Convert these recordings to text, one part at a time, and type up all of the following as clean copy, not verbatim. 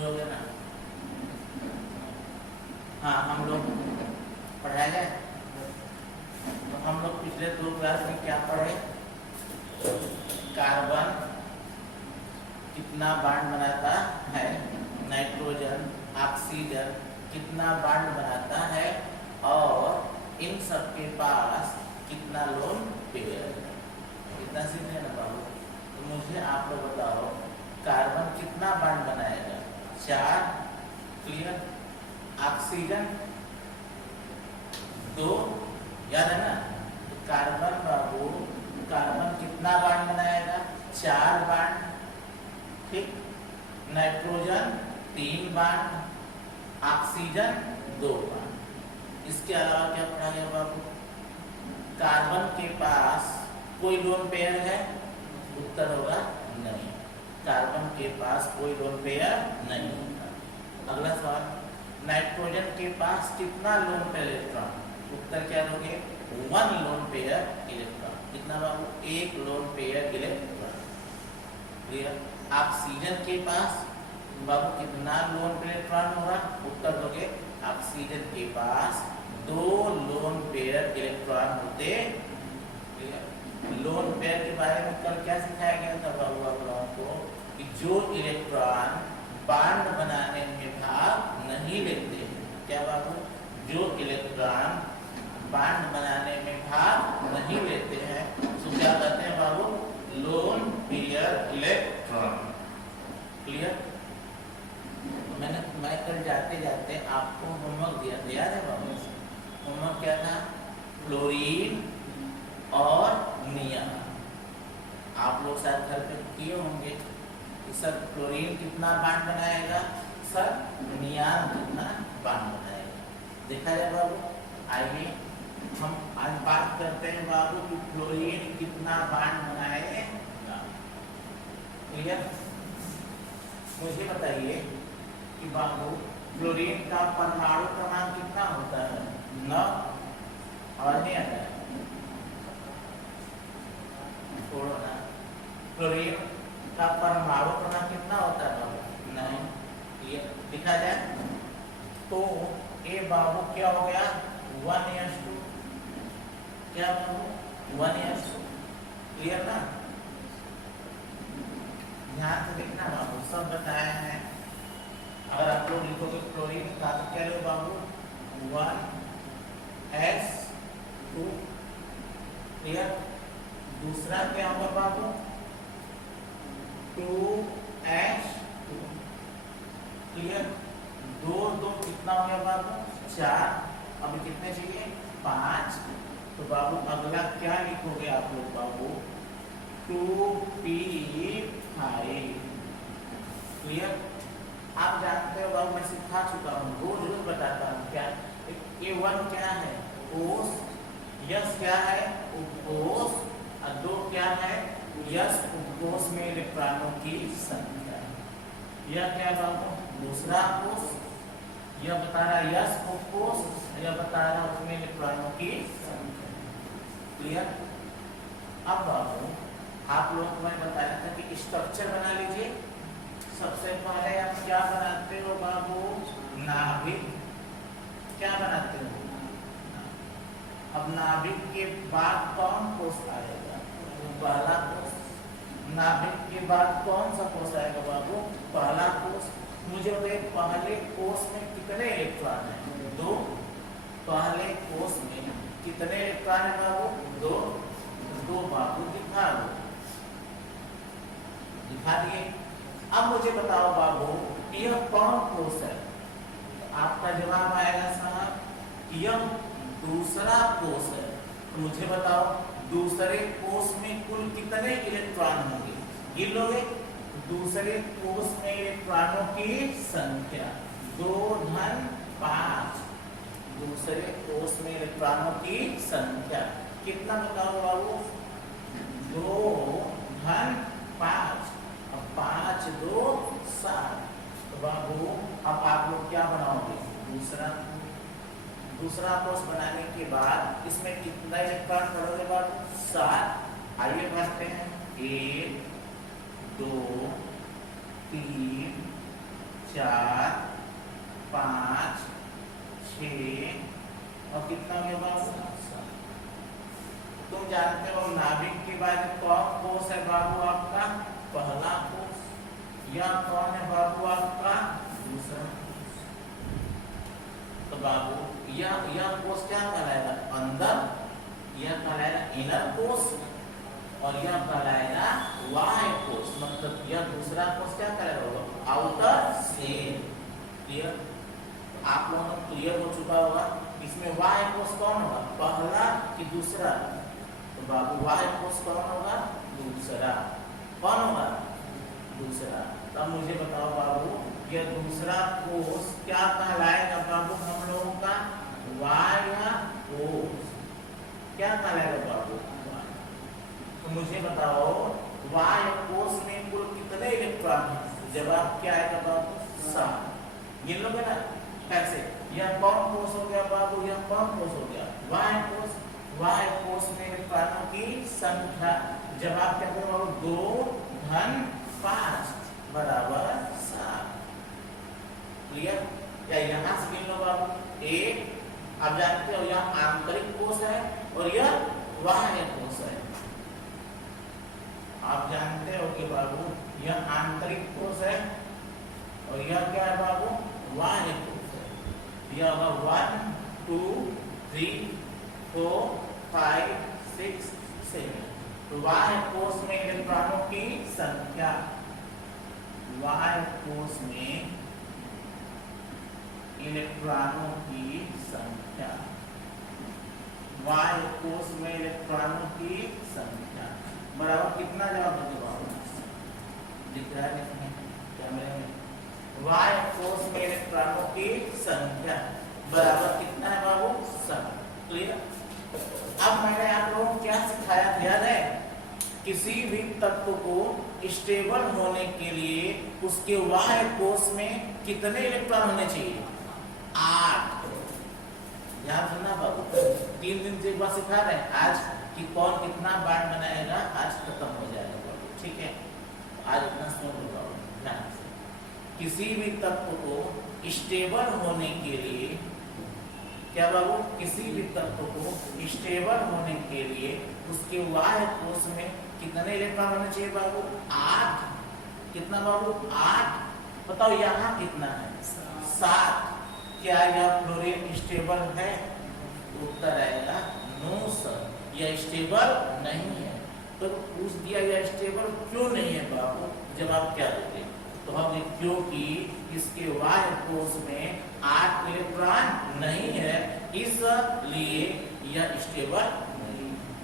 समझोगे ना? हाँ, हम लोग पढ़ाया जाए तो हम लोग पिछले 2 क्लास में क्या पढ़े? कार्बन कितना बॉन्ड बनाता है, नाइट्रोजन ऑक्सीजन कितना बॉन्ड बनाता है, और इन सब के पास कितना लोन पेयर है। इतना सीधे है ना बाबू? तो मुझे आप लोग बताओ, कार्बन कितना बॉन्ड बनाएगा? 4, क्लियर। ऑक्सीजन 2, याद है ना? तो कार्बन बाबू, कार्बन कितना बॉन्ड बनाएगा? 4 बॉन्ड, ठीक। Nitrogen 3 bond, oxygen 2 bond. इसके अलावा क्या पढ़ा गया बाबू? कार्बन के पास कोई लोन पेयर है? उत्तर होगा नहीं, कार्बन के पास कोई लोन पेयर नहीं होता। अगला सवाल, नाइट्रोजन के पास कितना लोन पेयर इलेक्ट्रॉन? उत्तर क्या दोगे? 1 लोन पेयर इलेक्ट्रॉन। कितना बाबू? 1 loan pair electron, clear. Oxygen के पास बाबू कितना लोन पेयर इलेक्ट्रॉन होगा? उत्तर दोगे ऑक्सीजन के पास 2 लोन पेयर इलेक्ट्रॉन होते। लोन पेयर के बारे में कल क्या सिखाया गया था बाबू आप लोगों को? कि जो इलेक्ट्रॉन बॉन्ड बनाने में भाग नहीं लेते हैं, क्या बाबू? जो इलेक्ट्रॉन बॉन्ड बनाने में भाग नहीं लेते हैं तो क्या कहते हैं बाबू? Lone pair electron, clear. मैं कल जाते जाते आपको होमवर्क दिया था, याद है बाबू? होमवर्क क्या था? फ्लोरीन और नियॉन। आप लोग शायद घर पे किए होंगे कि सर फ्लोरीन कितना बॉन्ड बनाएगा, सर नियॉन कितना बॉन्ड बनाएगा। देखा जाए बाबू, आइए हम आज बात करते हैं बाबू कि फ्लोरीन कितना बॉन्ड बनाएगा। क्लियर? मुझे बताइए कि बाबू फ्लोरीन का परमाणु क्रमांक कितना होता है? 9। और नहीं आता है? छोड़ो ना, फ्लोरीन का परमाणु क्रमांक कितना होता है बाबू? 9। ये लिखा जाए तो ये बाबू क्या हो गया? 1s2। क्या बाबू? 1s2, क्लियर ना? ध्यान से देखना बाबू, सब बताया है। अगर आप लोग लिखोगे क्लोरीन का तो क्या लो बाबू? 1s2, clear. दूसरा क्या होगा बाबू? 2s2, clear. 2 कितना हो गया बाबू? 4। अभी कितने चाहिए? 5। तो बाबू अगला क्या लिखोगे आप लोग बाबू? 2p5, clear. आप जानते हो बाबू, मैं सिखा चुका हूँ, रोज रोज बताता हूँ। क्या A1 क्या है? कोष। यस क्या है? उपकोष। और 2 क्या है? यस उपकोष में इलेक्ट्रॉनों की संख्या। यह क्या बाबू? दूसरा कोष। यह बता रहा है यस उपकोष, यह बता रहा है उसमें इलेक्ट्रॉनों की संख्या, क्लियर। अब बाबू आप लोगों को मैं बताया था कि स्ट्रक्चर बना लीजिए। सबसे पहले आप क्या बनाते हो बाबू? नाभिक। क्या बनाते हो? अब नाभिक के बाद कौन कोष आएगा? पहला कोष। नाभिक के बाद कौन सा कोष आएगा बाबू? पहला कोष। मुझे बताइए पहले कोष में कितने इलेक्ट्रॉन है? 2। पहले कोष में कितने इलेक्ट्रॉन है बाबू? 2 बाबू दिखा दो, दिखा दिए। अब मुझे बताओ बाबू यह कौन कोष है? आपका जवाब आएगा साहब यह दूसरा कोष है। तो मुझे बताओ दूसरे कोष में कुल कितने इलेक्ट्रॉन होंगे? गिन लोगे? दूसरे कोष में इलेक्ट्रॉनों की संख्या 2 धन 5। दूसरे कोष में इलेक्ट्रॉनों की संख्या कितना बताओ बाबू? 2 धन 5। अब 5 2 7। तो बाबू अब आप लोग क्या बनाओगे? दूसरा कोष बनाने के बाद इसमें कितना इलेक्ट्रॉन पड़ोगे बाबू? 7। आइए बढ़ते हैं। 1 2 3 4 5 6 और कितना हो गया बाबू? तुम जानते हो नाभिक के बाद कौन कोष है बाबू आपका? पहला कोष। यह कौन है बाबू आपका? दूसरा। तो बाबू यह कोष क्या कहलाएगा? अंदर। यह कहलाएगा इनर कोष और यह कहलाएगा बाह्य कोष। मतलब यह दूसरा कोष क्या कहलाएगा? Outer cell. क्लियर? आप लोगों को क्लियर हो चुका होगा। इसमें बाह्य कोष कौन होगा? पहला कि दूसरा? तो बाबू बाह्य कोष कौन होगा? दूसरा। कौन होगा? दूसरा। तब मुझे बताओ बाबू, यह दूसरा कोष क्या कहलाएगा बाबू हम लोगों का? बाह्य कोष। क्या कहलाएगा बाबू? तो मुझे बताओ बाह्य कोष में कुल कितने इलेक्ट्रॉन हैं? जवाब क्या आएगा बाबू? 7। गिन लोगे ना? कैसे? यह कौन कोष हो गया बाबू? यह कौन कोष हो गया? बाह्य कोष। बाह्य कोष में इलेक्ट्रॉनों की संख्या, जवाब क्या होगा बाबू? 2 धन 5 बराबर 7। क्लियर? या यहाँ से गिन लो बाबू। 1 आप जानते हो यह आंतरिक कोष है और यह बाह्य कोष है। आप जानते हो कि बाबू यह आंतरिक कोष है और यह क्या है बाबू? बाह्य कोष है। यह होगा 1 2 3 4 5 6 7। तो बाह्य कोष में इलेक्ट्रॉनों की संख्या, बाह्य कोष में इलेक्ट्रॉनों की संख्या, बाह्य कोष में इलेक्ट्रॉनों की संख्या बराबर कितना? जवाब दो बाबू। दिख रहा है कैमरे में? बाह्य कोष में इलेक्ट्रॉनों की संख्या बराबर कितना है बाबू? 7। क्लियर? अब मैंने आप लोगों को क्या सिखाया? ध्यान है, किसी भी तत्व को स्टेबल होने के लिए उसके बाह्य कोष में कितने इलेक्ट्रॉन होने चाहिए? 8। याद रखना बाबू, 3 दिन से एक बार सिखा रहे हैं। आज कि कौन कितना बांड बनाएगा आज खत्म हो जाएगा बाबू। ठीक है, आज इतना समझ लो बाबू ध्यान से। किसी भी तत्व को स्टेबल होने के लिए क्या बाबू? किसी भी तत्व को स्टेबल होने के लिए उसके बाह्य कोष में कितने इलेक्ट्रॉन होने चाहिए बाबू? 8। कितना बाबू? 8। बताओ यहाँ कितना है? 7। क्या यह फ्लोरीन स्टेबल है? उत्तर आएगा नो सर, यह स्टेबल नहीं है। तो पूछ दिया यह स्टेबल क्यों नहीं है बाबू? जवाब क्या दोगे? तो हम क्योंकि इसके बाह्य कोष में 8 इलेक्ट्रॉन नहीं है, इसलिए यह स्टेबल नहीं है।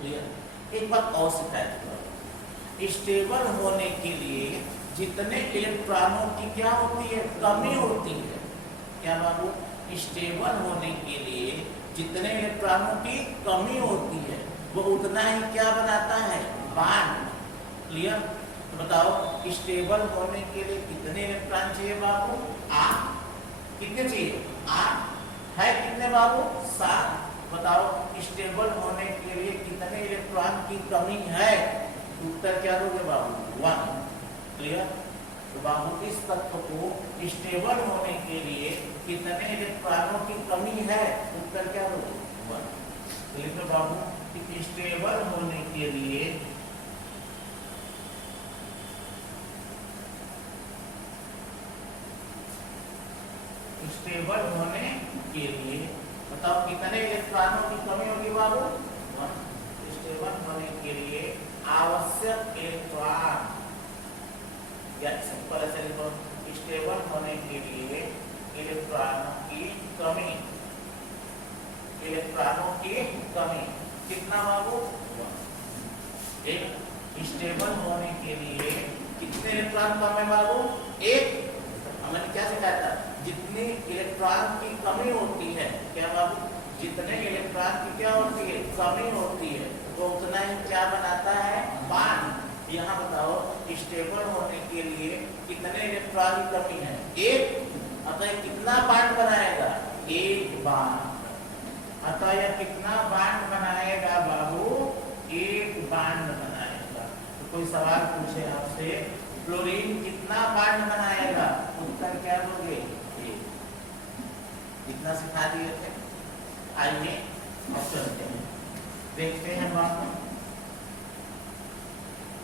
क्लियर? एक बात और सिखाया, स्टेबल होने के लिए जितने इलेक्ट्रॉनों की क्या होती है? कमी होती है। क्या बाबू? स्टेबल होने के लिए जितने इलेक्ट्रॉनों की कमी होती है वो उतना ही क्या बनाता है? बॉन्ड। क्लियर? तो बताओ स्टेबल होने के लिए कितने इलेक्ट्रॉन चाहिए बाबू? 8। कितने चाहिए? 8 है। कितने बाबू? 7। बताओ स्टेबल होने के लिए कितने इलेक्ट्रॉन की कमी है? उत्तर क्या दोगे बाबू? 1। क्लियर? तो बाबू इस तत्व को स्टेबल होने के लिए कितने इलेक्ट्रॉनों की कमी है? उत्तर क्या दोगे? 1। क्लियर? तो बाबू स्टेबल होने के लिए बताओ कितने इलेक्ट्रॉनों की कमी होगी बाबू? 1। स्टेबल होने के लिए आवश्यक इलेक्ट्रॉन, या सिंपल ऐसे लिखो, स्टेबल होने के लिए इलेक्ट्रॉनों की कमी, इलेक्ट्रॉनों की कमी कितना बाबू? 1। स्टेबल होने के लिए कितने इलेक्ट्रॉन कम है बाबू? 1। हमने क्या सिखाया था? जितनी इलेक्ट्रॉन की कमी होती है, क्या बाबू? जितने इलेक्ट्रॉन की क्या होती है? कमी होती है, तो उतना ही क्या बनाता है? बॉन्ड। यहाँ बताओ स्टेबल होने के लिए कितने इलेक्ट्रॉन की कमी है? 1। अतः कितना बॉन्ड बनाएगा? 1 बॉन्ड। अतः यह कितना बॉन्ड बनाएगा बाबू? 1 बॉन्ड बनाएगा। तो कोई सवाल पूछे आपसे, फ्लोरीन कितना बॉन्ड बनाएगा? इतना सिखा दिए थे। आइए अब चलते हैं, देखते हैं बाबू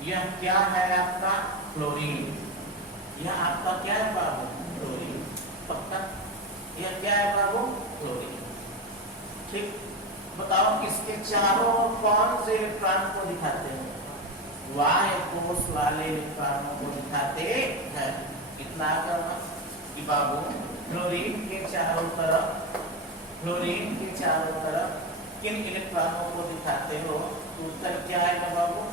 यह क्या है आपका क्लोरीन। यह आपका क्या है बाबू क्लोरीन। पक्का यह क्या है बाबू क्लोरीन। ठीक, बताओ इसके चारों कौन से इलेक्ट्रॉन को दिखाते हैं। बाह्य कोश वाले इलेक्ट्रॉनों को दिखाते हैं। इतना करना कि बाबू क्लोरीन के चारों तरफ, क्लोरीन के चारों तरफ किन इलेक्ट्रॉनों को दिखाते हो, तो उत्तर क्या आएगा बाबू।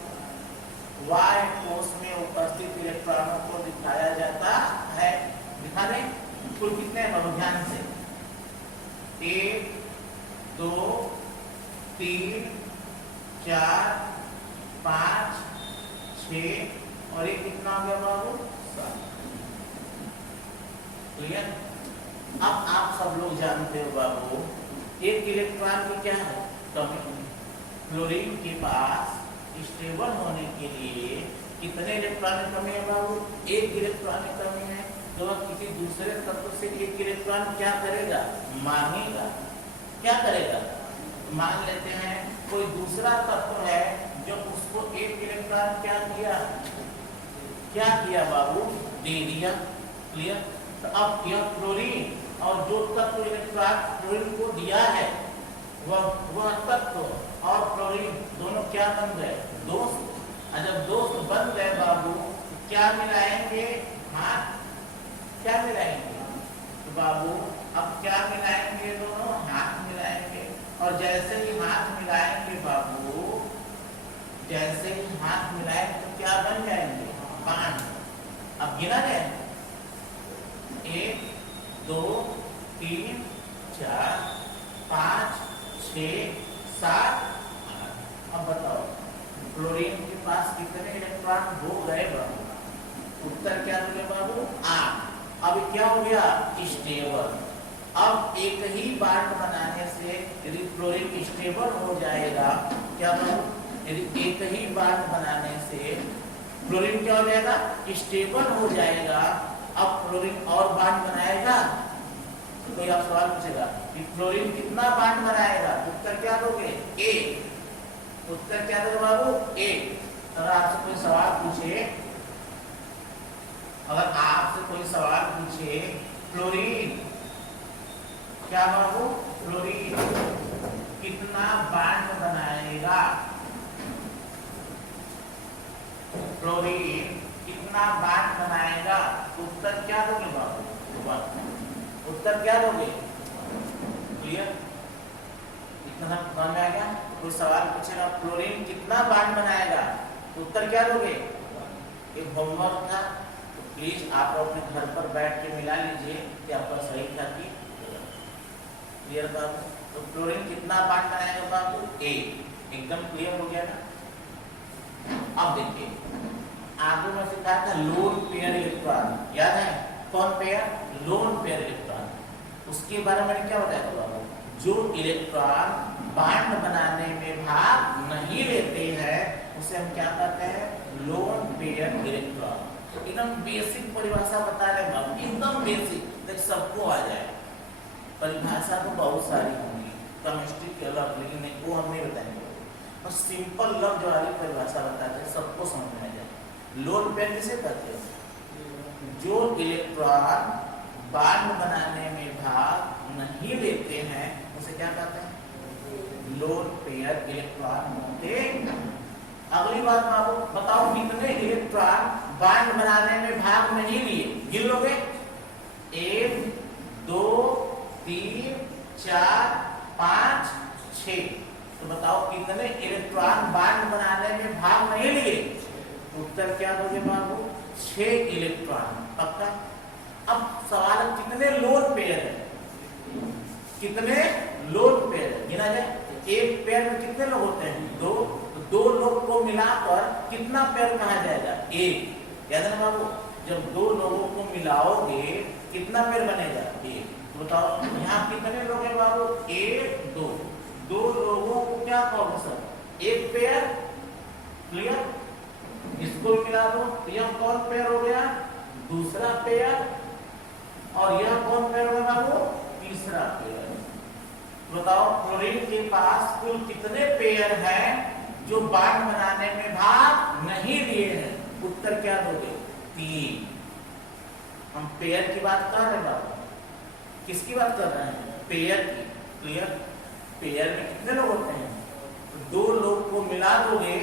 बाह्य कोश में उपस्थित इलेक्ट्रॉनों को दिखाया जाता है। दिखा दें कुल कितने हैं बाबू, ध्यान से 1 2 3 4 5 6 और एक कितना हो गया बाबू 7। क्लियर। अब आप सब लोग जानते हो बाबू एक इलेक्ट्रॉन की क्या है कमी। क्लोरीन के पास स्टेबल होने के लिए कितने इलेक्ट्रॉन की कमी है बाबू, एक इलेक्ट्रॉन की कमी है। तो अब किसी दूसरे तत्व से एक इलेक्ट्रॉन क्या करेगा, मांगेगा। क्या करेगा, मान लेते हैं कोई दूसरा तत्व है जो उसको एक इलेक्ट्रॉन क्या किया बाबू, दे दिया। क्लियर। तो अब यह क्लोरीन और जो तत्व इलेक्ट्रॉन क्लोरीन को दिया है वह तत्व और क्लोरीन दोनों क्या बन गए, दोस्त। और जब दोस्त बन गए बाबू तो क्या मिलाएंगे, हाथ। क्या मिलाएंगे तो बाबू अब क्या मिलाएंगे, दोनों हाथ मिलाएंगे। और जैसे ही हाथ मिलाएंगे बाबू, जैसे ही हाथ मिलाएंगे तो क्या बन जाएंगे, बाण। अब गिना जाए 1 2 3 4 5 6 7 8। अब बताओ क्लोरीन के पास कितने इलेक्ट्रॉन हो गए बाबू, उत्तर क्या दोगे बाबू 8। अब क्या हो गया, स्टेबल। अब एक ही बॉन्ड बनाने से यदि क्लोरीन स्टेबल हो जाएगा, क्या बाबू, यदि एक ही बॉन्ड बनाने से क्लोरीन क्या हो जाएगा, स्टेबल हो जाएगा। अब क्लोरीन और बॉन्ड बनाएगा, तो कोई आप सवाल पूछेगा कि क्लोरीन कितना बॉन्ड बनाएगा, उत्तर क्या दोगे, 1। उत्तर क्या दोगे बाबू, 1। अगर आपसे कोई सवाल पूछे, अगर आपसे कोई सवाल पूछे क्लोरीन क्या बाबू, क्लोरीन कितना बॉन्ड बनाएगा, क्लोरीन कितना बॉन्ड बनाएगा, उत्तर क्या दोगे बाबू, उत्तर क्या दोगे। क्लियर। इतना समझ में आ गया। कोई सवाल पूछेगा क्लोरीन कितना बॉन्ड बनाएगा, उत्तर क्या दोगे। एक होमवर्क था, तो प्लीज आप अपने घर पर बैठ के मिला लीजिए कि आपका सही था कि क्लियर बाबू। तो क्लोरीन कितना बॉन्ड बनाएगा बाबू, 1। एकदम क्लियर हो गया ना। अब देखिए आगे में सिखाया था लोन पेयर इलेक्ट्रॉन, याद है कौन पेयर, लोन पेयर इलेक्ट्रॉन। उसके बारे में क्या बताया था बाबू, जो इलेक्ट्रॉन बॉन्ड बनाने में भाग नहीं लेते हैं उसे हम क्या कहते हैं, लोन पेयर इलेक्ट्रॉन। एकदम बेसिक परिभाषा बता रहे हैं बाबू, एकदम बेसिक, तक सबको आ जाए। परिभाषा तो बहुत सारी होंगी, केमिस्ट्री के अलग, लेकिन नहीं वो हम नहीं बताएंगे। और सिंपल लफ्ज वाली परिभाषा बताते हैं, सबको समझ में आ जाए। लोन पेयर किसे कहते हैं, जो इलेक्ट्रॉन बॉन्ड बनाने में भाग नहीं लेते हैं उसे क्या कहते हैं, लोन पेयर इलेक्ट्रॉन होते हैं। अगली बात बाबू बताओ कितने इलेक्ट्रॉन बॉन्ड बनाने में भाग नहीं लिए, गिन लोगे, 1 2 3 4 5 6। तो बताओ कितने इलेक्ट्रॉन बॉन्ड बनाने में भाग नहीं लिए, उत्तर क्या दोगे बाबू, 6 इलेक्ट्रॉन। पक्का। अब सवाल कितने लोन पेयर है, कितने लोन पेयर गिना जाए। एक पेयर में कितने लोग होते हैं, 2। तो 2 लोग को मिलाकर कितना पेयर कहा जाएगा, 1। याद है बाबू, जब 2 लोगों को मिलाओगे कितना पेयर बनेगा, 1। तो बताओ यहाँ कितने लोग हैं बाबू, 1 2। 2 लोगों को क्या कहोगे सर, 1 पेयर। क्लियर। इसको मिला दो, यह कौन पेयर हो गया, दूसरा पेयर। और यह कौन पेयर होगा बाबू, तीसरा पेयर। बताओ क्लोरीन के पास कुल कितने पेयर हैं जो बॉन्ड बनाने में भाग नहीं लिए हैं? उत्तर क्या दोगे? 3। हम पेयर की बात कर रहे हैं बाबू, किसकी बात कर रहे हैं? पेयर की। क्लियर? पेयर में कितने लोग होते हैं? तो 2 लोग को मिला दोगे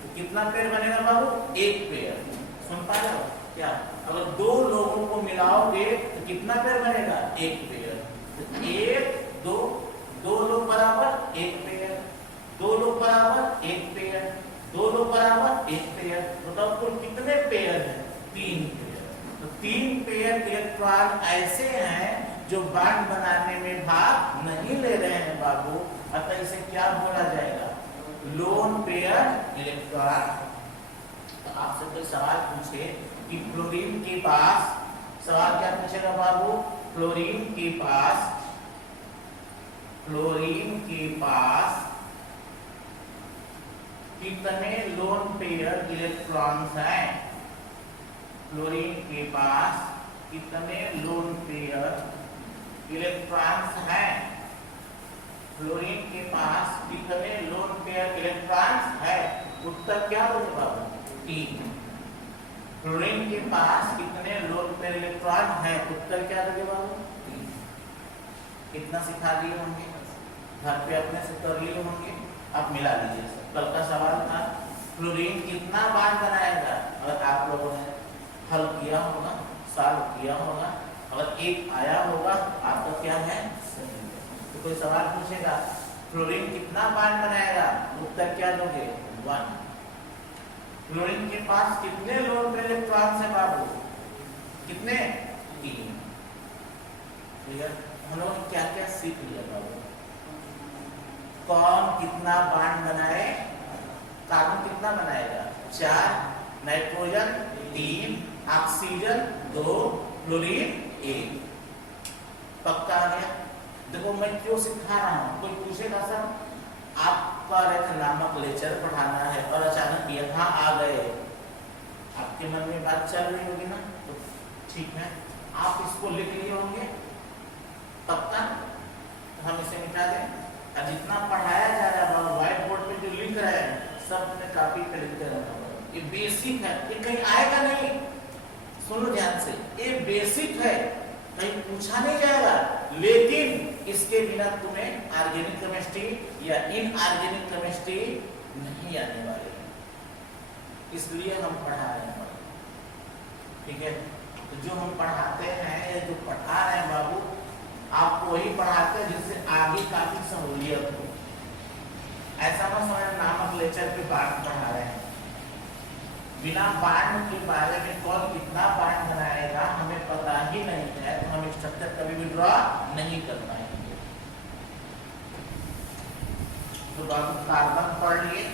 तो कितना पेयर बनेगा बाबू? 1 पेयर। सुन पा रहे हो क्या? अगर 2 लोगों को मिलाओगे तो कितना पेयर बनेगा? 1 पेयर। तो 1 2 2 लोग बराबर 1 पेयर, 2 लोग बराबर 1 पेयर, 2 लोग बराबर 1 पेयर। बताओ कुल कितने पेयर हैं? 3 पेयर। तो 3 पेयर इलेक्ट्रॉन ऐसे हैं जो बॉन्ड बनाने में भाग नहीं ले रहे हैं बाबू, अतः इसे क्या बोला जाएगा? Loan pair electron. तो आपसे कोई सवाल पूछे कि क्लोरीन के पास, सवाल क्या पूछेगा बाबू? क्लोरीन के पास कितने लोन पेयर इलेक्ट्रॉन्स हैं? क्लोरीन के पास कितने लोन पेयर इलेक्ट्रॉन्स हैं? क्लोरीन के पास कितने लोन पेयर इलेक्ट्रॉन्स है? उत्तर क्या होगा बाबू? 3। क्लोरीन के पास कितने लोन पेयर इलेक्ट्रॉन है? उत्तर क्या होगा बाबू? 3। कितना सिखा दिए होंगे, घर पे अपने से कर लिए होंगे, आप मिला लीजिए। कल का सवाल था क्लोरीन कितना बॉन्ड बनाएगा? अगर आप लोगों ने हल किया होगा, सॉल्व किया होगा, अगर 1 आया होगा आपका क्या है? सही। तो कोई सवाल पूछेगा क्लोरीन कितना बॉन्ड बनाएगा? उत्तर क्या दोगे? 1। क्लोरीन के पास कितने लोन पेयर इलेक्ट्रॉन्स है बाबू? कितने? 3। क्लियर? हम लोगों ने क्या क्या सीख लिया बाबू? कौन कितना बॉन्ड बनाए? कार्बन कितना बनाएगा? 4, नाइट्रोजन 3, ऑक्सीजन 2, क्लोरीन 1। पक्का आ गया? देखो मैं क्यों सिखा रहा हूँ, कोई पूछेगा सर आपका एक नामक लेक्चर पढ़ाना है और अचानक यहाँ आ गए, आपके मन में बात चल रही होगी ना, तो ठीक है आप इसको लिख लिए होंगे पक्का, हम इसे मिटा दें। और जितना पढ़ाया जा रहा है व्हाइट बोर्ड पे जो लिख रहे हैं सब अपने कॉपी पे लिखते रहना, ये बेसिक है, ये कहीं आएगा नहीं। सुनो ध्यान से, ये बेसिक है, कहीं पूछा नहीं जाएगा, लेकिन इसके बिना तुम्हें ऑर्गेनिक केमिस्ट्री या इनऑर्गेनिक केमिस्ट्री नहीं आने वाली है, इसलिए हम पढ़ा रहे हैं। ठीक है, तो जो हम पढ़ाते हैं, जो पढ़ा रहे हैं बाबू, आपको वही पढ़ाते हैं जिससे आगे काफी सहूलियत हो। ऐसा ना समझ नामक लेक्चर पे बात पढ़ा रहे हैं, बिना बॉन्ड के बारे में कौन कितना बॉन्ड बनाएगा हमें पता ही नहीं है, तो हम स्ट्रक्चर कभी भी ड्रॉ नहीं कर पाएंगे। तो बाबू कार्बन पढ़ लिए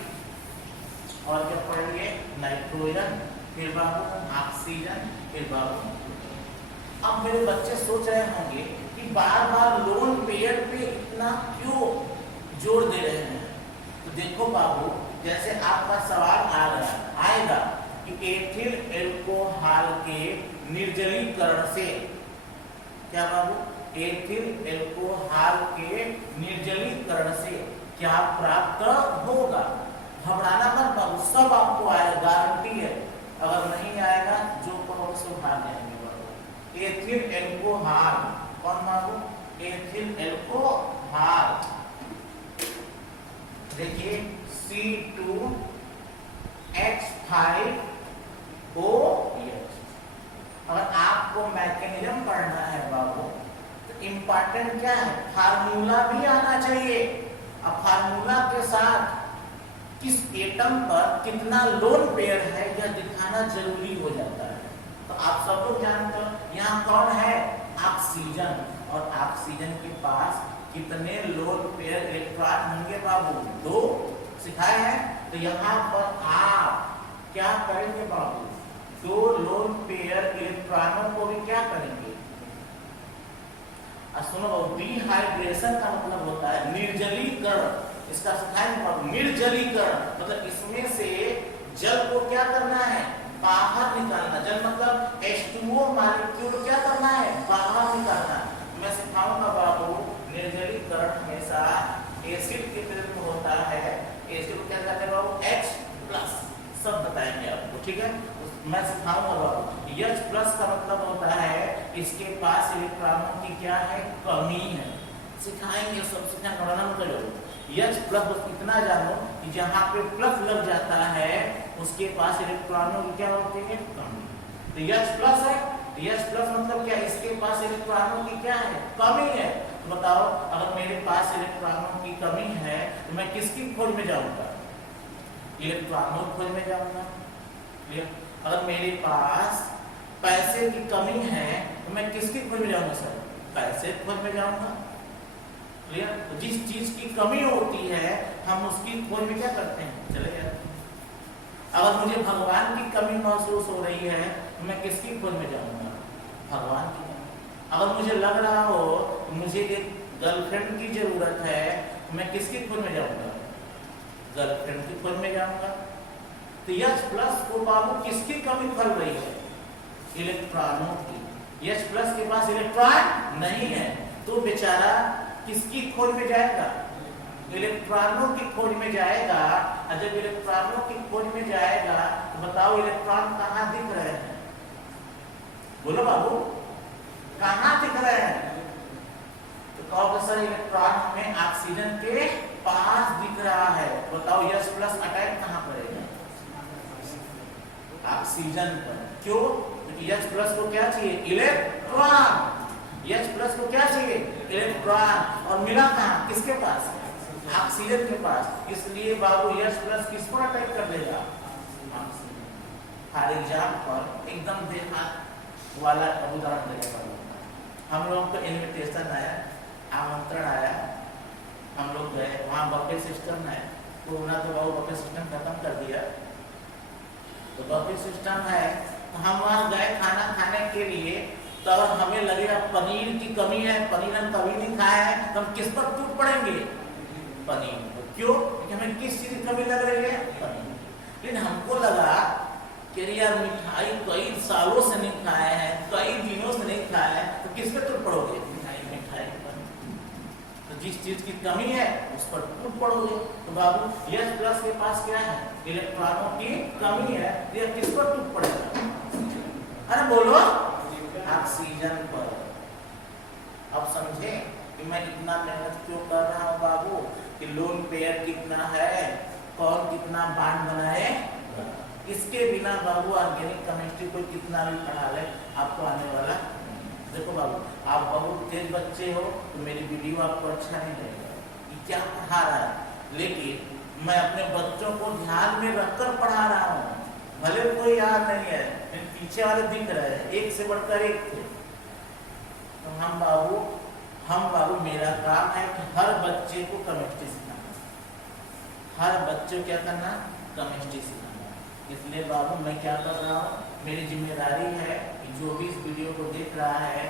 और क्या पढ़ लिए? नाइट्रोजन, फिर बाबू ऑक्सीजन, फिर बाबू। अब मेरे बच्चे सोच रहे होंगे कि बार बार लोन पेयर पे इतना क्यों जोर दे रहे हैं? तो देखो बाबू, जैसे आपका सवाल आएगा कि एथिल एल्कोहल के निर्जलीकरण से, क्या बाबू? एथिल एल्कोहल के निर्जलीकरण से क्या प्राप्त होगा? घबराना मत बाबू, सब आपको आएगा, गारंटी है। अगर नहीं आएगा जो कहोगे सो हार जाएंगे बाबू। एथिल एल्कोहल, कौन बाबू? एथिल एल्कोहल, देखिए C2H5OH। अगर आपको मैकेनिज्म पढ़ना है बाबू, तो इंपॉर्टेंट क्या है? फार्मूला भी आना चाहिए। अब फार्मूला के साथ किस एटम पर कितना लोन पेयर है यह दिखाना जरूरी हो जाता है। तो आप सब लोग जानते हो यहाँ कौन है? ऑक्सीजन, और ऑक्सीजन के पास कितने लोन पेयर इलेक्ट्रॉन होंगे बाबू? 2 सिखाए हैं। तो यहाँ पर आप क्या करेंगे बाबू? 2 लोन पेयर इलेक्ट्रॉनों को भी क्या करेंगे? सुनो, डिहाइड्रेशन का मतलब होता है निर्जलीकरण, इसका सिखाएंगे बाबू। निर्जलीकरण मतलब इसमें से जल को क्या करना है? बाहर निकालना। जल मतलब H2O मॉलिक्यूल क्या करना है? बाहर निकालना। मैं सिखाऊंगा बाबू समीकरण हमेशा एसिड के तरह में होता है। एसिड को क्या कहते हैं बाबू? H+ सब बताएंगे आपको, ठीक है? मैं सिखाऊंगा बाबू। H+ का मतलब होता है इसके पास इलेक्ट्रॉनों की क्या है? कमी है। सिखाएंगे सब, सिखाएंगे, गणना में करो। H+ बस इतना जानो कि जहाँ पे प्लस लग जाता है उसके पास इलेक्ट्रॉनों की क्या होती है? कमी। तो H+ है, H+ मतलब क्या? इसके पास इलेक्ट्रॉनों की क्या है? कमी है। तो बताओ, अगर मेरे पास इलेक्ट्रॉनों की कमी है तो मैं किसकी खोज में जाऊंगा? इलेक्ट्रॉनों की खोज में जाऊंगा। क्लियर? अगर मेरे पास पैसे की कमी है तो मैं किसकी खोज में जाऊंगा सर? पैसे की खोज में जाऊंगा। क्लियर? तो जिस चीज की कमी होती है हम उसकी खोज में क्या करते हैं? चले जाते हैं। अगर मुझे भगवान की कमी महसूस हो रही है तो मैं किसकी खोज में जाऊंगा? भगवान की। अगर मुझे लग रहा हो मुझे एक गर्लफ्रेंड की जरूरत है तो मैं किसकी खोज में जाऊंगा? गर्लफ्रेंड की खोज में जाऊंगा। तो H+ को बाबू किसकी कमी खल रही है? इलेक्ट्रॉनों की। H+ के पास इलेक्ट्रॉन नहीं है तो बेचारा किसकी खोज में जाएगा? इलेक्ट्रॉनों की खोज में जाएगा। और जब इलेक्ट्रॉनों की खोज में जाएगा तो बताओ इलेक्ट्रॉन कहाँ दिख रहे हैं? बोलो बाबू, कहाँ दिख रहे हैं? तो कहोगे सर इलेक्ट्रॉन हमें ऑक्सीजन के पास दिख रहा है। बताओ H+ अटैक कहाँ करेगा? ऑक्सीजन पर। क्यों? क्योंकि H+ को क्या चाहिए? इलेक्ट्रॉन। H+ को क्या चाहिए? इलेक्ट्रॉन। और मिला कहाँ? किसके पास? ऑक्सीजन के पास। इसलिए बाबू H+ किस पर अटैक कर देगा? फॉर एग्जाम्पल एकदम देहात वाला उदाहरण देगा। हम लोगों को इनविटेशन आया, आमंत्रण आया, हम लोग गए, वहाँ बफे सिस्टम है। कोरोना तो बाबू बफे सिस्टम खत्म कर दिया, तो बफे सिस्टम है। तो हम वहाँ गए खाना खाने के लिए। तो अगर हमें लगेगा पनीर की कमी है, पनीर हम कभी नहीं खाए हैं, तो हम किस पर टूट पड़ेंगे? पनीर पर। क्यों? क्योंकि हमें किस चीज की कमी लग रही है? पनीर। लेकिन हमको लगा कि यार मिठाई कई सालों से नहीं खाए हैं, कई दिनों से नहीं खाए हैं, तो किस पे टूट पड़ोगे? मिठाई पर। तो जिस चीज की कमी है उस पर टूट पड़ोगे। तो बाबू H+ के पास क्या है? इलेक्ट्रॉनों की कमी है, ये किस पर टूट पड़ेगा? अरे बोलो, ऑक्सीजन पर। अब समझे कि मैं इतना मेहनत क्यों कर रहा हूँ बाबू? कि लोन पेयर कितना है, कौन कितना बांड बनाए। इसके बिना बाबू ऑर्गेनिक केमिस्ट्री कोई कितना भी पढ़ा ले आपको आने वाला। देखो बाबू, आप बहुत तेज बच्चे हो तो मेरी वीडियो आपको अच्छा नहीं लगेगा कि क्या पढ़ा रहा है, लेकिन मैं अपने बच्चों को ध्यान में रखकर पढ़ा रहा हूँ। भले कोई याद नहीं है, पीछे वाले दिख रहे हैं, एक से बढ़कर एक थे। तो हम बाबू मेरा काम है कि हर बच्चे को केमिस्ट्री सिखाना, हर बच्चे को क्या करना? केमिस्ट्री सिखाना। इसलिए बाबू मैं क्या कर रहा हूँ, मेरी जिम्मेदारी है कि जो भी इस वीडियो को देख रहा है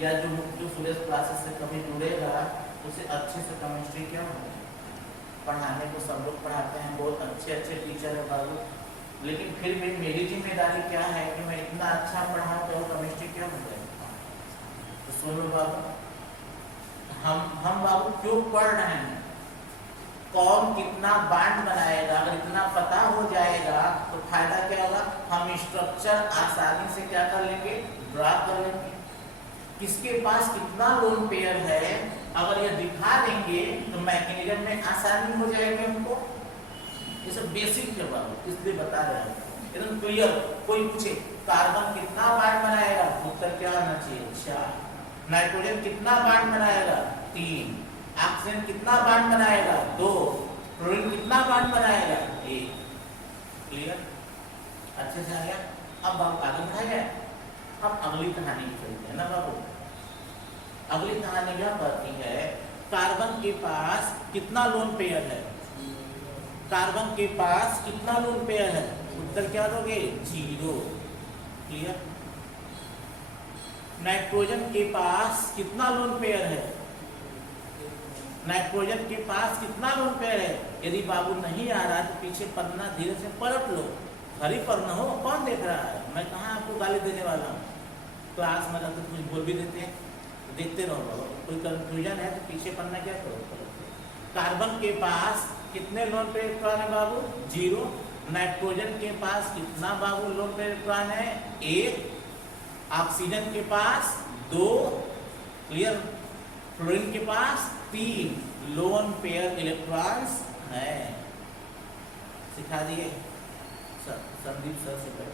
या जो मुख्य सुरेश क्लासेस से कभी जुड़ेगा उसे अच्छे से केमिस्ट्री क्या हो पढ़ाने को सब लोग पढ़ाते हैं, बहुत अच्छे अच्छे टीचर है बाबू। लेकिन फिर भी मेरी जिम्मेदारी क्या है कि मैं इतना अच्छा पढ़ाऊँ तो केमिस्ट्री क्या हो जाए। तो सुनो बाबू, हम बाबू क्यों पढ़ रहे हैं? कौन कितना बांड बनाएगा, अगर इतना पता हो जाएगा तो फायदा क्या होगा? हम स्ट्रक्चर आसानी से क्या कर लेंगे? ड्रा कर लेंगे। किसके पास कितना लोन पेयर है अगर ये दिखा देंगे तो मैकेनिज्म में आसानी हो जाएगी हमको। ये सब बेसिक है बाबू, इसलिए बता रहे हैं एकदम क्लियर। कोई पूछे कार्बन कितना बांड बनाएगा, उत्तर क्या आना चाहिए? 4। नाइट्रोजन कितना बांड बनाएगा? 3। ऑक्सीजन कितना बांड बनाएगा? 2। क्लोरीन कितना बांड बनाएगा? 1। क्लियर? अच्छे से आ गया। अब बाबू आगे बढ़ाएंगे, अब अगली कहानी चलते हैं ना बाबू। अगली कहानी यह कहती है कार्बन के पास कितना लोन पेयर है? कार्बन के पास कितना लोन पेयर है? उत्तर क्या दोगे? 0। क्लियर? नाइट्रोजन के पास कितना लोन पेयर है? नाइट्रोजन के पास कितना लोन पेयर है? यदि बाबू नहीं आ रहा तो पीछे पन्ना धीरे से पलट लो, घर ही पर न हो, कौन देख रहा है? मैं कहाँ आपको गाली देने वाला हूँ। क्लास में रहते कुछ बोल भी देते हैं, देखते रहो बाबा, कोई कंफ्यूजन है तो पीछे पढ़ना क्या करो। कार्बन के पास कितने लोन पेयर इलेक्ट्रॉन है बाबू? 0। नाइट्रोजन के पास कितना बाबू लोन पेयर इलेक्ट्रॉन है? 1। ऑक्सीजन के पास 2। क्लियर? फ्लोरीन के पास 3 लोन पेयर इलेक्ट्रॉन्स है। सिखा दिए सर, संदीप सर से बैठ।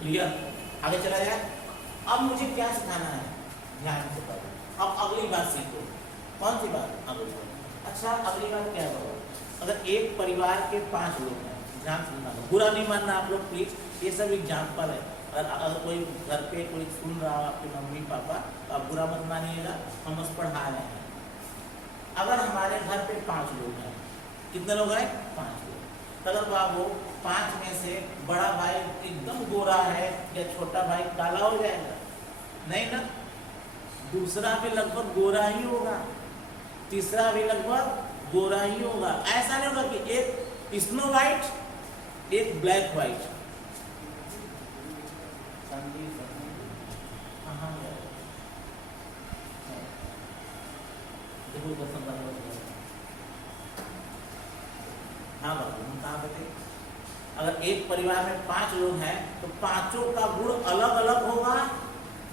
क्लियर? आगे चला जाए। अब मुझे क्या सिखाना है, ध्यान से पढ़ो। अब अगली बात सीखो। कौन सी बात? अगली बात। अच्छा, अगली बात क्या है? अगर एक परिवार के 5 लोग हैं, ध्यान सुनना, बुरा नहीं मानना आप लोग प्लीज, ये सब एग्जाम्पल है। अगर कोई घर पे कोई सुन रहा हो, आपके मम्मी पापा, तो आप बुरा मत मानिएगा, हम बस पढ़ा रहे हैं। अगर हमारे घर पे 5 लोग हैं, कितने लोग हैं? 5 लोग। अगर बाबू 5 में से बड़ा भाई एकदम गोरा है या छोटा भाई काला हो जाएगा? नहीं ना। दूसरा भी लगभग गोरा ही होगा, तीसरा भी लगभग गोरा ही होगा। ऐसा नहीं होगा कि एक स्नो वाइट एक ब्लैक वाइट। हाँ बाबू, हम कहाँ पे थे? अगर एक परिवार में 5 लोग हैं तो पांचों का गुण अलग अलग होगा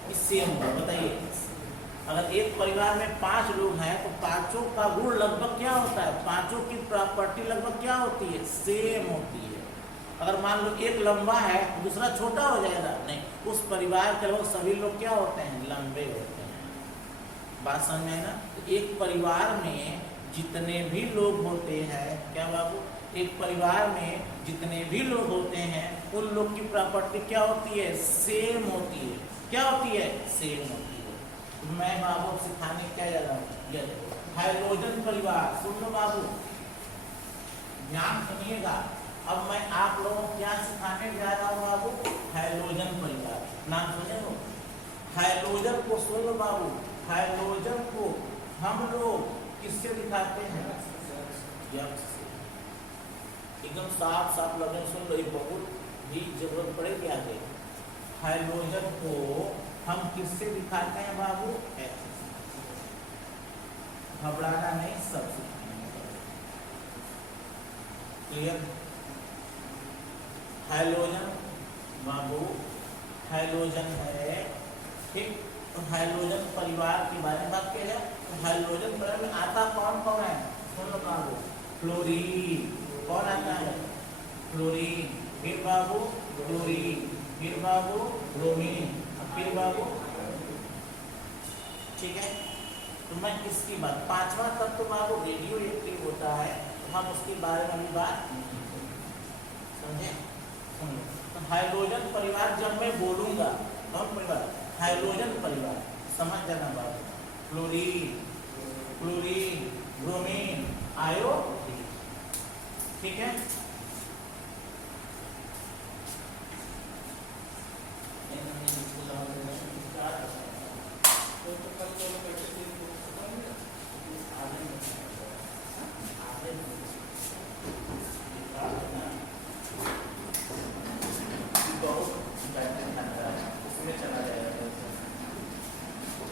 कि सेम होगा? बताइए। अगर एक परिवार में 5 लोग हैं तो पांचों का गुण लगभग क्या होता है? पांचों की प्रॉपर्टी लगभग क्या होती है? सेम होती है। अगर मान लो एक लंबा है दूसरा छोटा हो जाएगा? नहीं, उस परिवार के लोग सभी लोग क्या होते हैं? लंबे होते हैं। बात समझ में आई ना? तो एक परिवार में जितने भी लोग होते हैं, क्या बाबू, एक परिवार में जितने भी लोग होते हैं उन लोग की प्रॉपर्टी क्या होती है? सेम होती है। क्या होती है? सेम होती है। तो मैं बाबू सिखाने क्या जा रहा हूँ? हाइड्रोजन परिवार। सुन लो बाबू, ध्यान सुनिएगा। अब मैं आप लोगों को क्या सिखाने जा रहा हूँ बाबू? हाइड्रोजन परिवार। नाम सुने हो? हाइड्रोजन को सुन लो बाबू। हाइड्रोजन को हम लोग किससे दिखाते हैं? यक्स। एकदम साफ साफ लगे, सुन लो, बहुत भी जरूरत पड़ेगी आगे। हाइड्रोजन को हम किससे दिखाते हैं बाबू? एक्स। घबराना नहीं, सब सिखाएंगे। क्लियर? हाइड्रोजन बाबू, हाइड्रोजन है, ठीक। तो हाइड्रोजन परिवार के बारे में बात किया जाए तो हाइड्रोजन परिवार में आता कौन कौन है? सुन लो बाबू। फ्लोरीन। कौन आता है? फ्लोरीन। फिर बाबू क्लोरीन, फिर बाबू ब्रोमीन, फिर बाबू, ठीक है। तो मैं किसकी बात? 5वां तब तो बाबू रेडियो एक्टिव होता है, तो हम उसके बारे में भी बात समझे? सुन लो। तो हाइड्रोजन परिवार जब मैं बोलूंगा, कौन परिवार? हाइड्रोजन परिवार, समझ जाना बाबू। फ्लोरीन, क्लोरीन, ब्रोमीन, आयोडीन, ठीक है।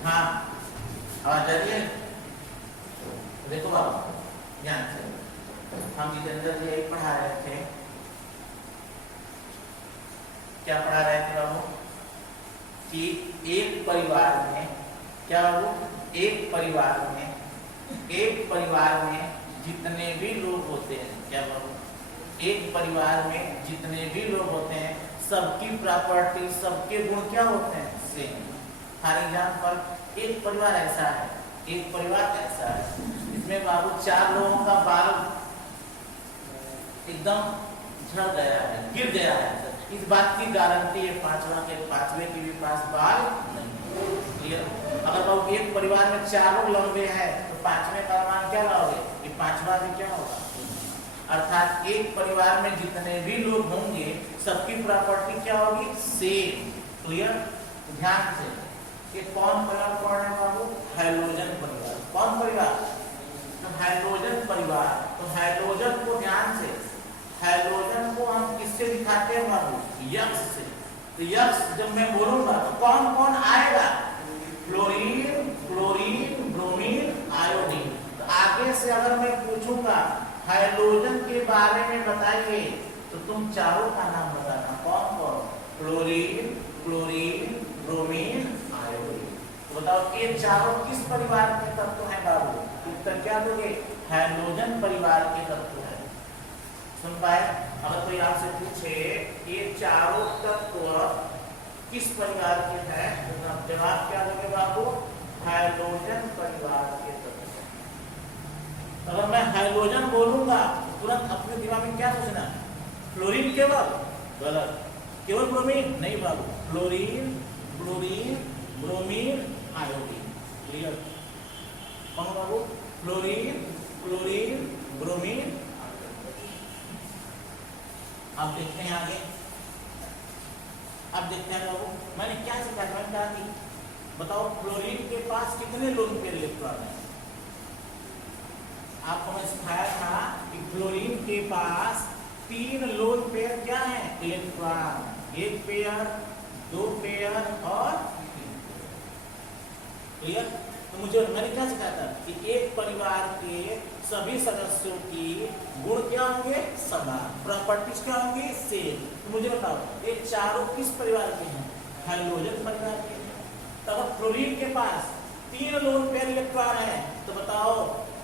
हाँ, आवाज आ रही है? देखो बाबू, ध्यान से, हम जितेंद्र जी यही पढ़ा रहे थे। क्या पढ़ा रहे थे बाबू? कि एक परिवार में, क्या बाबू, एक परिवार में जितने भी लोग होते हैं, क्या बाबू, एक परिवार में जितने भी लोग होते हैं सबकी प्रॉपर्टी, सबके गुण क्या होते हैं? सेम। फॉर एग्जाम्पल, एक परिवार ऐसा है, एक परिवार ऐसा है, इसमें बाबू 4 लोगों का बाल एकदम झड़ गया है, गिर गया है। इस बात की गारंटी है 5वें के भी पास बाल नहीं। क्लियर? अगर बाबू एक परिवार में 4 लोग लंबे हैं तो 5वें का मान क्या लाओगे? कि 5वां भी क्या होगा? अर्थात एक परिवार में जितने भी लोग होंगे सबकी प्रॉपर्टी क्या होगी? सेम। क्लियर? ध्यान से, ये कौन परिवार पढ़ रहे हैं बाबू? हाइड्रोजन परिवार। कौन परिवार? तो हाइड्रोजन परिवार। तो हाइड्रोजन को ध्यान से, हाइड्रोजन को हम किससे दिखाते हैं बाबू? यक्स से। तो यक्स जब मैं बोलूंगा तो कौन कौन आएगा? Fluorine, chlorine, bromine, iodine. तो आगे से अगर मैं पूछूंगा हाइड्रोजन के बारे में बताइए तो तुम चारों का नाम बताना। कौन कौन? Fluorine, chlorine, bromine, iodine. तो बताओ ये चारों किस परिवार के तत्व हैं बाबू? उत्तर क्या दोगे? हाइड्रोजन परिवार के तत्व है। सुन पाए? अगर कोई आपसे पूछे ये चारों तत्व किस परिवार के हैं तो जवाब क्या दोगे बाबू? हाइड्रोजन परिवार के तत्व। अगर मैं हाइड्रोजन बोलूंगा तो तुरंत अपने दिमाग में क्या सोचना? फ्लोरीन केवल? गलत। केवल ब्रोमीन? नहीं बाबू, fluorine, chlorine, bromine, iodine. Clear? कौन बाबू? Fluorine, chlorine, bromine. अब देखते हैं आगे। अब देखते हैं बाबू मैंने क्या सिखाया? मैंने कहा कि बताओ फ्लोरीन के पास कितने लोन पेयर इलेक्ट्रॉन है? आपको मैं सिखाया था कि फ्लोरीन के पास 3 लोन पेयर क्या है? इलेक्ट्रॉन। 1 पेयर, 2 पेयर और 3 पेयर। क्लियर? तो मुझे मैंने क्या सिखाया था कि एक परिवार के सभी सदस्यों की गुण क्या होंगे? समान। प्रॉपर्टीज क्या होंगी? सेम। तो मुझे बताओ ये चारों किस परिवार के हैं? हाइड्रोजन परिवार के हैं। तो अगर फ्लोरीन के पास 3 लोन पेयर इलेक्ट्रॉन है तो बताओ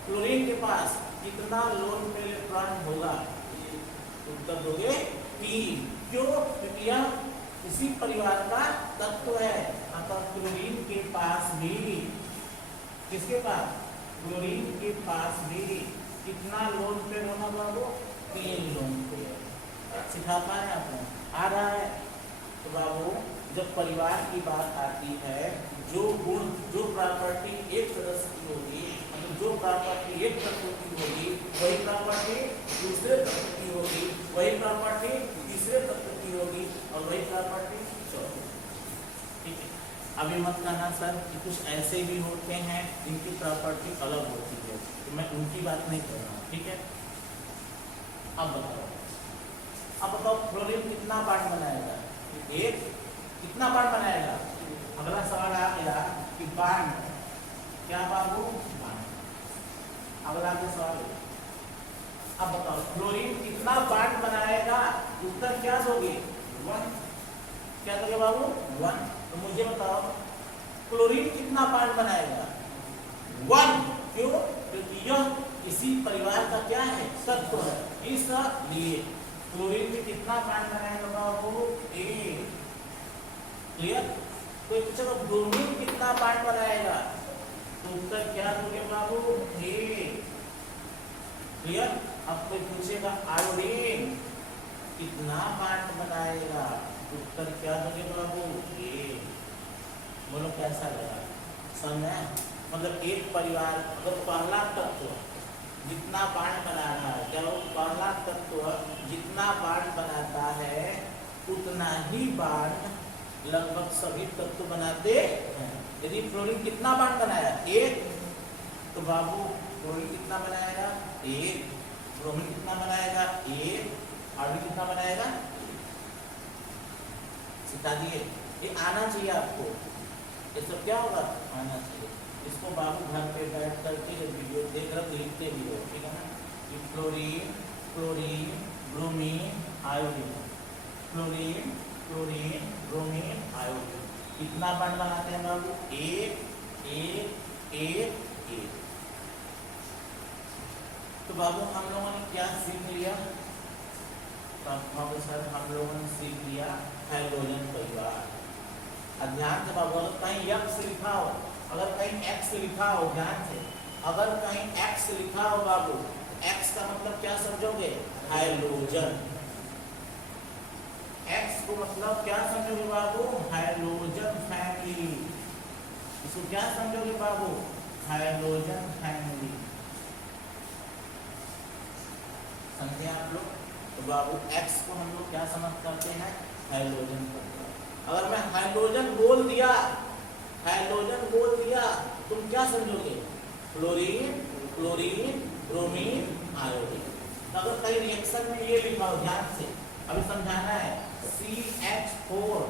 फ्लोरीन के पास कितना लोन पेयर इलेक्ट्रॉन होगा? उत्तर दोगे 3। क्यों? क्योंकि यह इसी परिवार का तत्व है। अतः क्लोरीन के पास भी, किसके पास? क्लोरीन के पास भी कितना लोन पेयर होना बाबू? 3 लोन पेयर। सिखा पाए आप लोग? आ रहा है? तो बाबू जब परिवार की बात आती है, जो गुण, जो प्रॉपर्टी एक सदस्य की होगी, मतलब जो प्रॉपर्टी एक तत्व की होगी वही प्रॉपर्टी दूसरे तत्व की होगी, वही प्रॉपर्टी तीसरे तत्व की होगी और वही प्रॉपर्टी चौथे। ठीक है? अभी मत कहना सर कि कुछ ऐसे भी होते हैं जिनकी प्रॉपर्टी अलग होती है, तो मैं उनकी बात नहीं कर रहा हूँ। ठीक है? अब बताओ फ्लोरीन कितना बांड बनाएगा? एक। कितना बांड बनाएगा? अगला सवाल आ गया कि बांड क्या बाबू? बांड। अगला के सवाल। अब बताओ फ्लोरीन कितना बांड बनाएगा? उत्तर क्या दोगे? 1। क्या दोगे बाबू? 1। तो मुझे बताओ क्लोरीन कितना बांड बनाएगा? 1। क्यों? क्योंकि यह इसी परिवार का क्या है? तत्व है। इसलिए क्लोरीन में कितना बांड बनाएगा बाबू? 1। क्लियर? कोई पूछेगा ब्रोमीन कितना बांड बनाएगा तो उत्तर क्या दोगे बाबू? 1। क्लियर? अब कोई पूछेगा आयोडीन कितना बांड बनाएगा, उत्तर क्या दोगे बाबू? 1। बोलो कैसा लगा? समझे? मतलब एक परिवार अगर पहला तत्व जितना बांड बना रहा है, क्या वो पहला तत्व जितना बांड बनाता है उतना ही बांड लगभग सभी तत्व बनाते हैं। यदि फ्लोरीन कितना बांड बनाया? 1। तो बाबू फ्लोरीन कितना बनाएगा? 1। ब्रोमीन कितना बनाएगा? 1। आयोडीन कितना बनाएगा? सिखा दिए। ये आना चाहिए आपको। ये सब क्या होगा? आना चाहिए। इसको बाबू घर पे बैठ करके वीडियो देख रहे लिखते भी हो। ठीक है ना? ये fluorine, chlorine, bromine, iodine. Fluorine, chlorine, bromine, iodine कितना बांड बनाते हैं बाबू? 1, 1, 1, 1। तो बाबू हम लोगों ने क्या सीख लिया? सर हम लोगों ने सीख लिया हाइड्रोजन परिवार। ध्यान से बाबू अगर कहीं एक्स लिखा हो, अगर कहीं एक्स लिखा हो, ध्यान से अगर कहीं एक्स लिखा हो बाबू, एक्स का मतलब क्या समझोगे? हाइड्रोजन। एक्स को मतलब क्या समझोगे बाबू? Hydrogen family. इसको क्या समझोगे बाबू? Hydrogen family. समझे आप लोग? तो बाबू एक्स को हम लोग क्या समझ करते हैं? हाइड्रोजन परिवार। अगर मैं हाइड्रोजन बोल दिया, हाइड्रोजन बोल दिया, तुम क्या समझोगे? Fluorine, chlorine, bromine, iodine. तो अगर कहीं रिएक्शन में ये लिखा हो, ध्यान से अभी समझाना है, CH4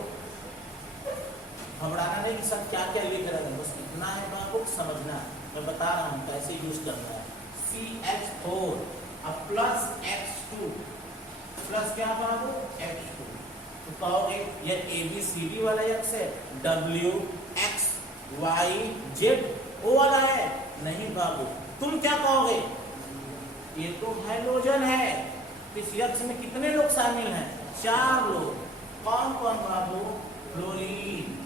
घबराना नहीं कि सब क्या क्या लिख रहे हैं, बस इतना है बाबू समझना। मैं बता रहा हूँ कैसे यूज करना है। CH4 अब प्लस X2 प्लस क्या बाबू X2, तो कहोगे ये ABCD वाला X है, W X Y Z O वाला है, नहीं बाबू। तुम क्या कहोगे, ये तो हैलोजन है। इस यक्ष में कितने लोग शामिल हैं, 4 लोग। कौन कौन बाबू, फ्लोरीन,